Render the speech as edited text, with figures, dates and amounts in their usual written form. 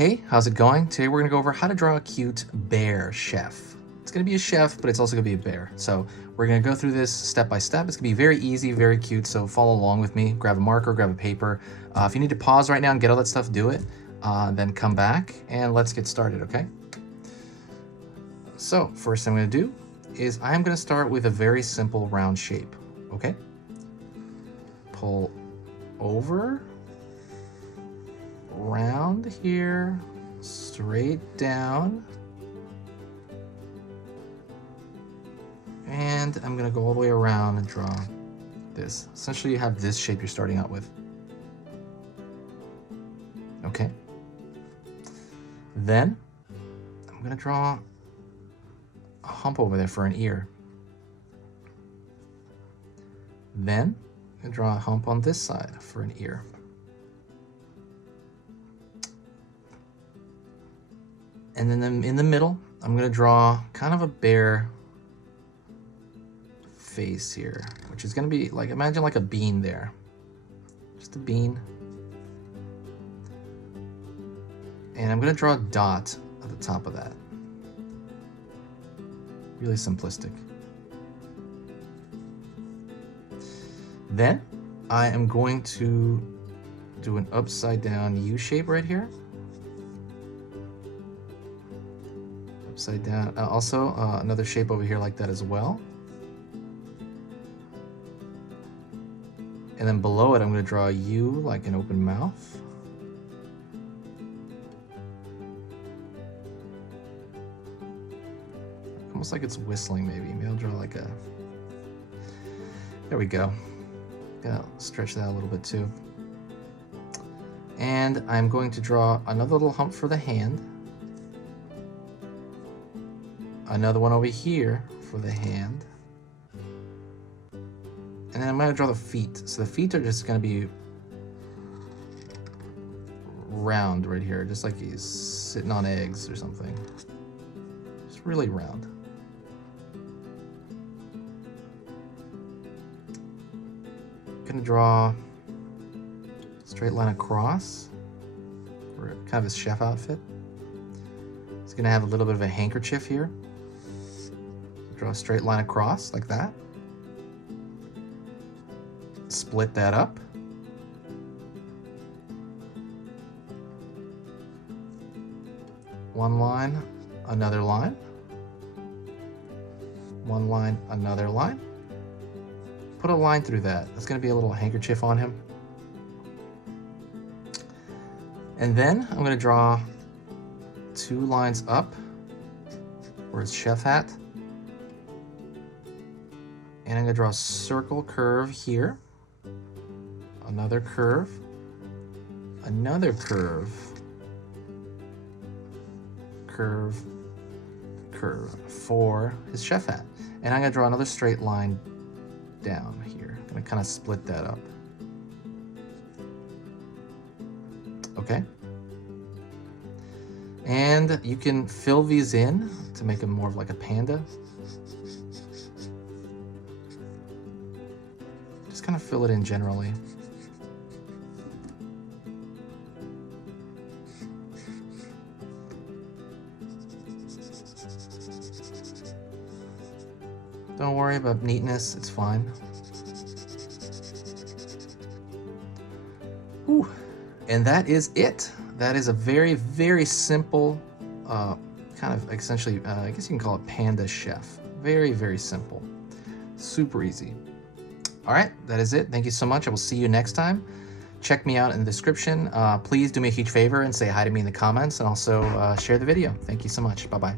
Hey, how's it going? Today we're gonna go over how to draw a cute bear chef. It's gonna be a chef, but it's also gonna be a bear. So we're gonna go through this step by step. It's gonna be very easy, very cute, so follow along with me. Grab a marker, grab a paper. If you need to pause right now and get all that stuff, do it. Then come back and let's get started, okay? So first thing I'm gonna do is I'm gonna start with a very simple round shape, okay? Pull over, round here, straight down, and I'm gonna go all the way around and draw this. Essentially, you have this shape you're starting out with. Okay. Then I'm gonna draw a hump over there for an ear. Then I'm gonna draw a hump on this side for an ear. And then in the middle, I'm gonna draw kind of a bear face here, which is gonna be like, imagine like a bean there. Just a bean. And I'm gonna draw a dot at the top of that. Really simplistic. Then I am going to do an upside down U shape right here. Upside down. Also, another shape over here like that as well. And then below it, I'm going to draw a U like an open mouth. Almost like it's whistling, maybe. Maybe I'll draw like a... There we go. Gotta stretch that a little bit too. And I'm going to draw another little hump for the hand. Another one over here for the hand. And then I'm going to draw the feet. So the feet are just going to be round right here, just like he's sitting on eggs or something. Just really round. I'm going to draw a straight line across for kind of his chef outfit. He's going to have a little bit of a handkerchief here. Draw a straight line across like that. Split that up. One line, another line. One line, another line. Put a line through that. That's going to be a little handkerchief on him. And then I'm going to draw two lines up for his chef hat. And I'm going to draw a circle curve here, another curve, another curve, curve, curve for his chef hat. And I'm going to draw another straight line down here. I'm going to kind of split that up. Okay. And you can fill these in to make him more of like a panda. Just kind of fill it in generally. Don't worry about neatness, it's fine. Whew. And that is it. That is a very, very simple, kind of essentially, I guess you can call it panda chef. Very, very simple. Super easy. All right, that is it. Thank you so much. I will see you next time. Check me out in the description. Please do me a huge favor and say hi to me in the comments, and also share the video. Thank you so much. Bye-bye.